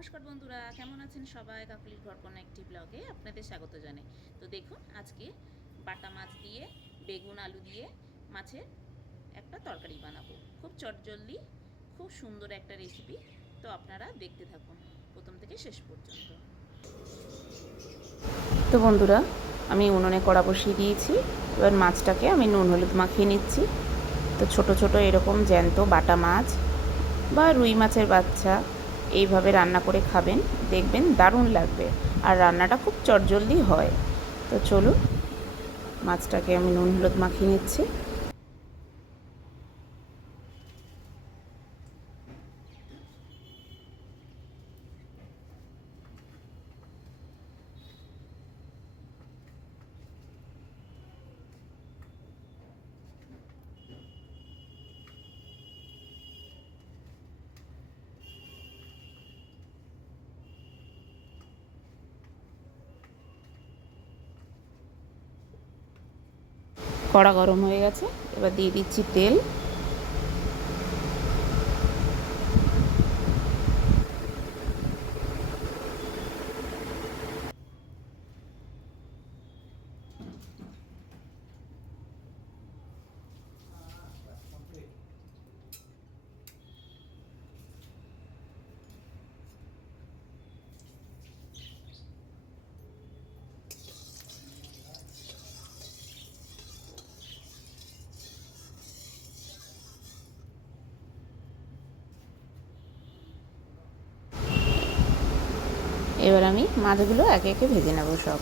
নমস্কার বন্ধুরা, কেমন আছেন সবাই? কাকলির ঘর কোনো একটি ব্লগে আপনাদের স্বাগত জানাই। তো দেখুন, আজকে বাটা মাছ দিয়ে, বেগুন আলু দিয়ে মাছের একটা তরকারি বানাবো। খুব চটজলদি, খুব সুন্দর একটা রেসিপি তো আপনারা দেখতে থাকুন, প্রথম থেকে শেষ পর্যন্ত। তো বন্ধুরা, আমি উনুনে কড়া বসিয়ে দিয়েছি। এবার মাছটাকে আমি নুন হলুদ মাখিয়ে নিচ্ছি। তো ছোট ছোট এরকম জ্যান্ত বাটা মাছ বা রুই মাছের বাচ্চা এইভাবে রান্না করে খাবেন, দেখবেন দারুণ লাগবে। আর রান্নাটা খুব চটজলদি হয়। তো চলুন, মাছটাকে আমি নুন হলুদ মাখিয়ে নিচ্ছি। কড়া গরম হয়ে গেছে এবার দিয়ে দিচ্ছি তেল। এবার আমি মাছগুলো একে একে ভেজে নেব সব।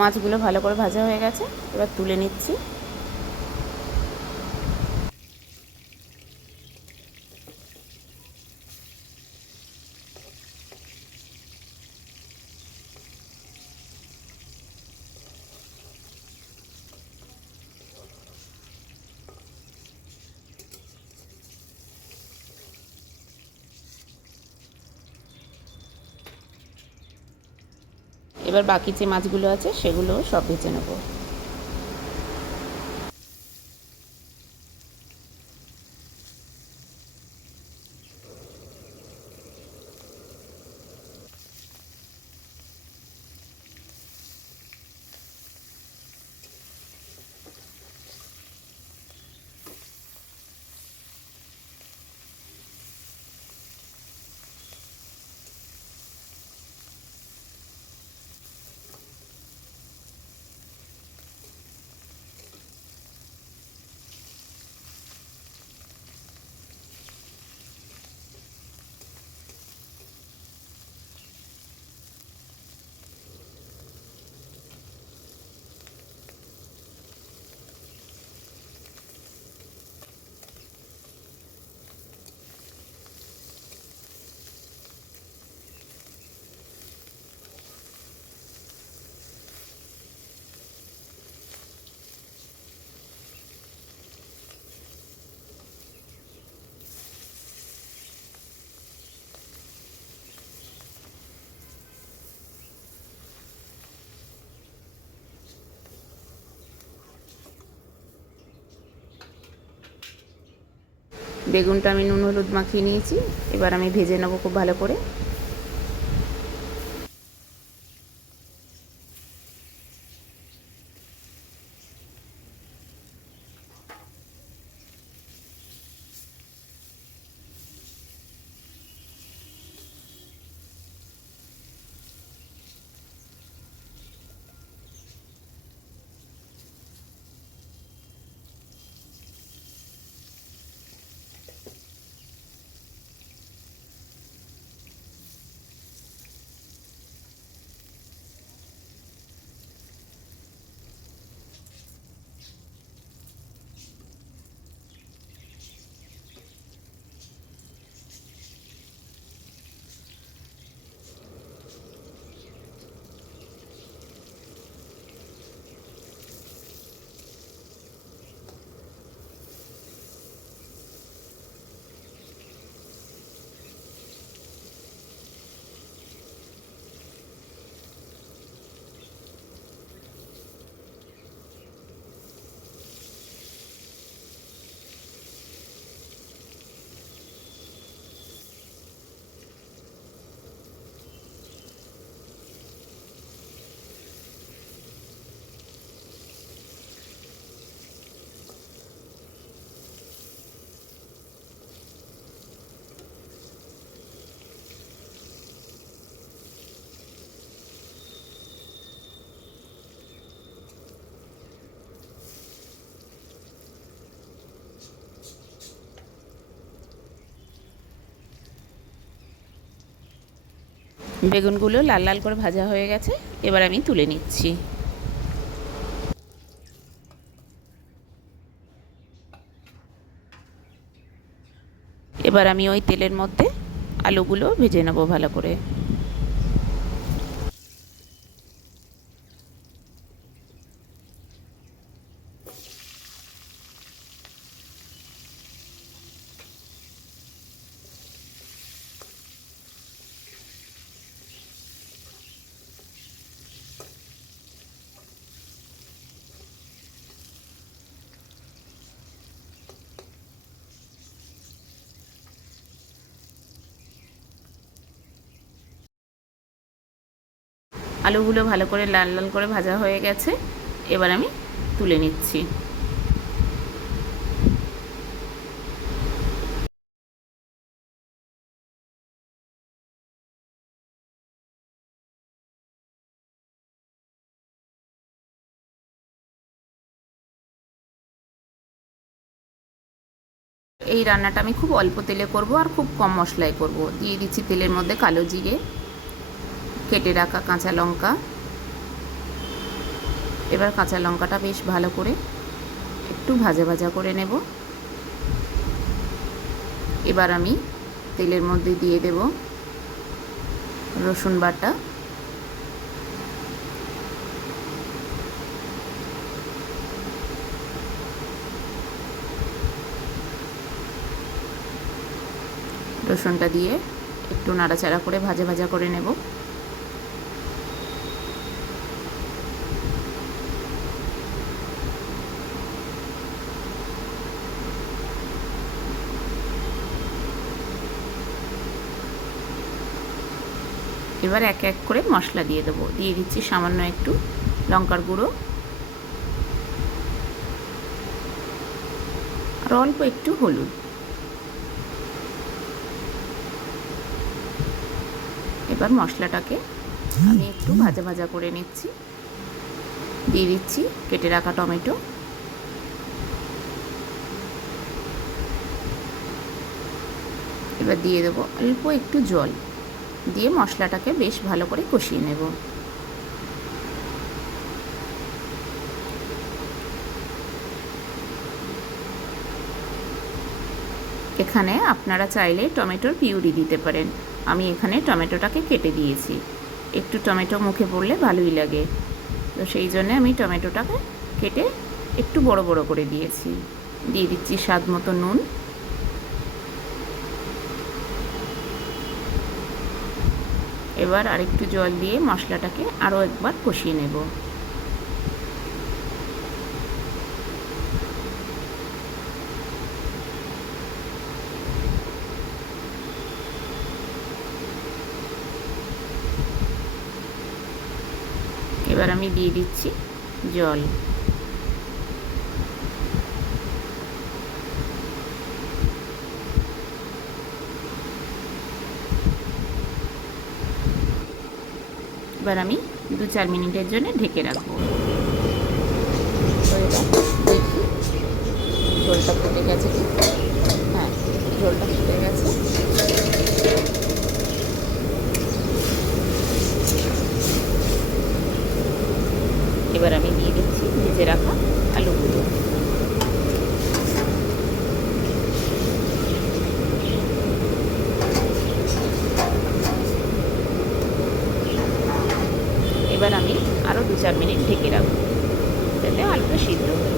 মাছগুলো ভালো করে ভাজা হয়ে গেছে এবার তুলে নিচ্ছি। এবার বাকি যে মাছগুলো আছে সেগুলো সব ভেজে নেব। বেগুনটা আমি নুন হলুদ মাখিয়ে নিয়েছি। এবার আমি ভেজে নেব খুব ভালো করে। বেগুনগুলো লাল লাল করে ভাজা হয়ে গেছে, এবার আমি তুলে নিচ্ছি। এবার আমি ওই তেলের মধ্যে আলুগুলো ভেজে নেব ভালো করে। আলুগুলো ভালো করে লাল লাল করে ভাজা হয়ে গেছে। এবার আমি তুলে নিচ্ছি। এই রান্নাটা আমি খুব অল্প তেলে করব আর খুব কম মশলায় করব। দিয়ে দিচ্ছি তেলের মধ্যে কালো জিরে। কেটে রাখা কাঁচা লঙ্কা। এবার কাঁচা লঙ্কাটা বেশ ভালো করে একটু ভাজা ভাজা করে নেব। এবার আমি তেলের মধ্যে দিয়ে দেব রসুন বাটা। রসুনটা দিয়ে একটু নাড়াচাড়া করে ভাজা ভাজা করে নেব। এবার এক এক করে মশলা দিয়ে দেবো। দিয়ে দিচ্ছি সামান্য একটু লঙ্কার গুঁড়ো। আর অল্প একটু হলুদ। এবার মশলাটাকে আমি একটু ভাজা ভাজা করে নিচ্ছি। দিয়ে দিচ্ছি কেটে রাখা টমেটো। এবার দিয়ে দেবো অল্প একটু জল। দিয়ে মশলাটাকে বেশ ভালো করে কষিয়ে নেব। এখানে আপনারা চাইলে টমেটোর পিউরি দিতে পারেন। আমি এখানে টমেটোটাকে কেটে দিয়েছি। একটু টমেটো মুখে পড়লে ভালোই লাগে। তো সেই জন্যে আমি টমেটোটাকে কেটে একটু বড় বড় করে দিয়েছি। দিয়ে দিচ্ছি স্বাদ মতো নুন। এবার আরেকটু জল দিয়ে মশলাটাকে আরও একবার কষিয়ে নেব। এবার আমি দিয়ে দিচ্ছি জল। এবার আমি দু চার মিনিটের জন্য ঢেকে রাখব। দেখি ঝোলটা ফুটে গেছে হ্যাঁ ঝোলটা ফুটে গেছে। এবার আমি দিয়ে দিচ্ছি ভেজে রাখা আলুগুলো এবার আমি আরও দু চার মিনিট ঢেকে রাখব। যাতে আলুটা সিদ্ধ হয়ে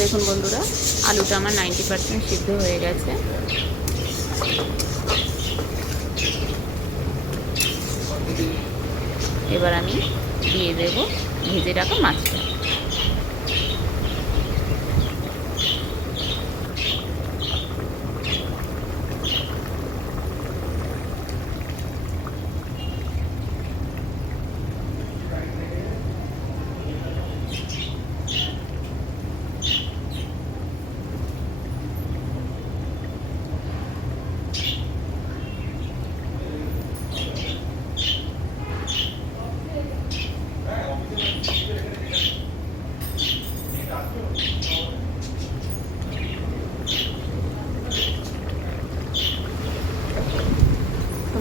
দেখুন বন্ধুরা, আলুটা আমার নাইনটি পার্সেন্ট সিদ্ধ হয়ে গেছে। এবার আমি দিয়ে দেবো ভেজে রাখা মাছটা তো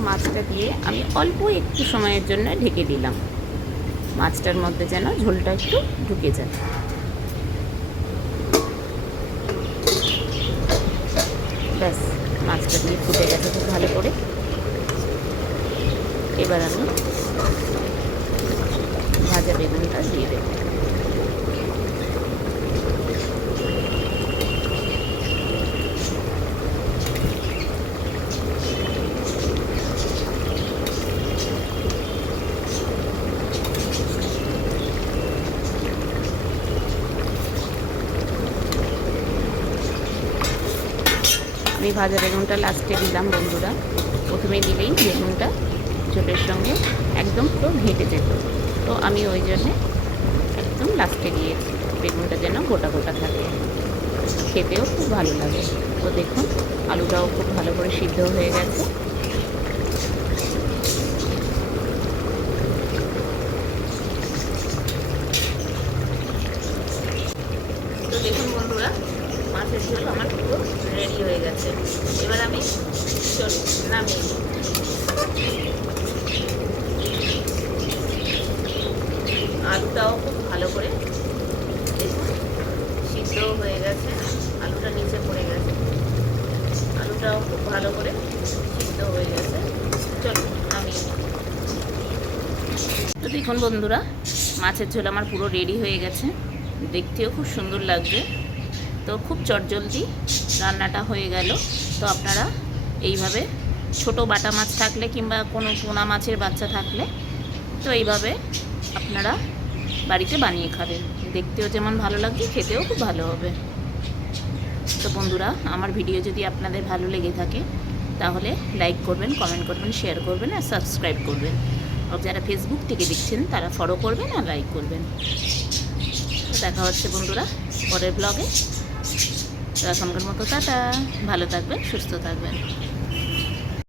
মাছটা দিয়ে আমি অল্প একটু সময়ের জন্য ঢেকে দিলাম। মাছটার মধ্যে যেন ঝোলটা একটু ঢুকে যায়। ব্যাস, মাছটা দিয়ে ফুটে গেছে খুব ভালো করে। এবার আমি ভাজা বেগুনটা দিয়ে দেবো। ভাজা বেগুনটা লাস্টে দিলাম বন্ধুরা। প্রথমে দিলেই বেগুনটা ঝোলের সঙ্গে একদম পুরো ঘেঁটে যেত। তো আমি ওই জন্যে একদম লাস্টে দিয়েছি বেগুনটা যেন গোটা গোটা থাকে। খেতেও খুব ভালো লাগে। তো দেখুন, আলুটাও খুব ভালো করে সিদ্ধ হয়ে গেছে তো দেখুন বন্ধুরা মাছের ঝোল আমার পুরো এবার আমি নামিয়ে। আলুটাও খুব ভালো করে সিদ্ধও হয়ে গেছে, আলুটা নিচে পড়ে গেছে। আলুটাও খুব ভালো করে সিদ্ধ হয়ে গেছে। চলুন নামিয়ে তো দেখুন বন্ধুরা, মাছের ঝোল আমার পুরো রেডি হয়ে গেছে। দেখতেও খুব সুন্দর লাগছে। তো খুব চটজলদি রান্নাটা হয়ে গেল। তো আপনারা এইভাবে ছোট বাটা মাছ থাকলে কিংবা কোনো পোনা মাছের বাচ্চা থাকলে তো এইভাবে আপনারা বাড়িতে বানিয়ে খাবেন। দেখতেও যেমন ভালো লাগছে, খেতেও খুব ভালো হবে। তো বন্ধুরা, আমার ভিডিও যদি আপনাদের ভালো লেগে থাকে, তাহলে লাইক করবেন, কমেন্ট করবেন, শেয়ার করবেন আর সাবস্ক্রাইব করবেন। আর যারা ফেসবুক থেকে দেখছেন, তারা ফলো করবেন আর লাইক করবেন। দেখা হচ্ছে বন্ধুরা, পরের ব্লগে তো এখনকার মতো টাটা। ভালো থাকবেন সুস্থ থাকবেন।